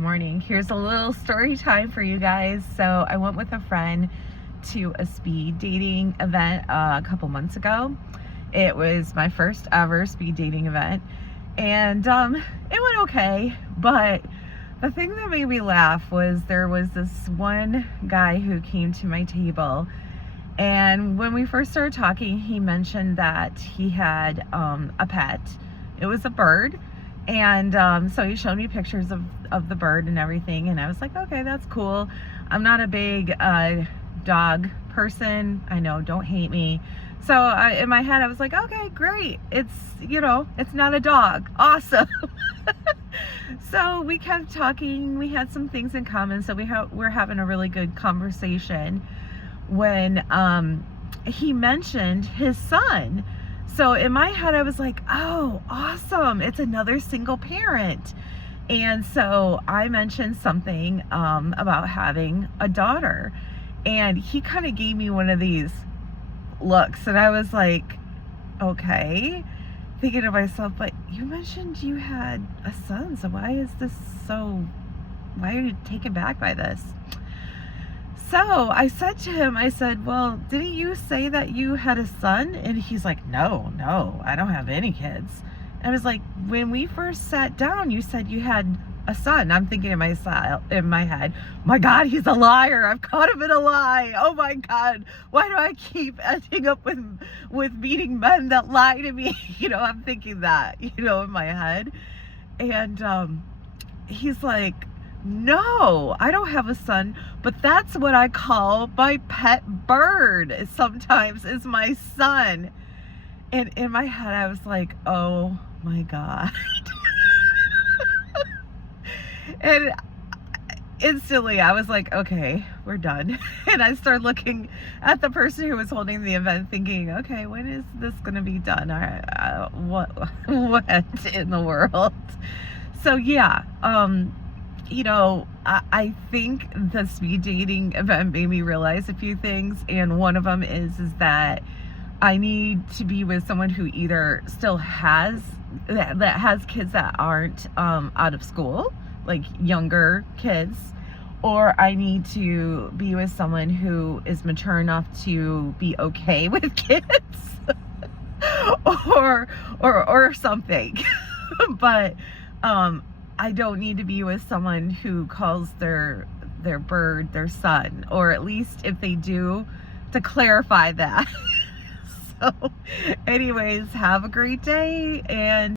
morning. Here's a little story time for you guys. So I went with a friend to a speed dating event a couple months ago. It was my first ever speed dating event, and it went okay. But the thing that made me laugh was there was this one guy who came to my table, and when we first started talking, he mentioned that he had a pet. It was a bird. And so he showed me pictures of the bird and everything, and I was like, okay, that's cool. I'm not a big dog person. I know, don't hate me. So in my head I was like, okay, great. It's not a dog. Awesome. So we kept talking. We had some things in common, so we're having a really good conversation when he mentioned his son. So in my head, I was like, oh, awesome. It's another single parent. And so I mentioned something about having a daughter. And he kind of gave me one of these looks. And I was like, okay. Thinking to myself, but you mentioned you had a son. So why are you taken back by this? So I said to him, I said, well, didn't you say that you had a son? And he's like, no, I don't have any kids. I was like, when we first sat down, you said you had a son. I'm thinking in my head, my God, he's a liar. I've caught him in a lie. Oh my God, why do I keep ending up with meeting men that lie to me? I'm thinking that, in my head. And he's like, no, I don't have a son, but that's what I call my pet bird sometimes, is my son. And in my head, I was like, oh my God. And instantly I was like, okay, we're done. And I started looking at the person who was holding the event thinking, okay, when is this going to be done? What in the world? So yeah, I think the speed dating event made me realize a few things, and one of them is that I need to be with someone who either still has kids that aren't out of school, like younger kids, or I need to be with someone who is mature enough to be okay with kids, or something. But I don't need to be with someone who calls their bird their son, or at least if they do, to clarify that. So anyways, have a great day, and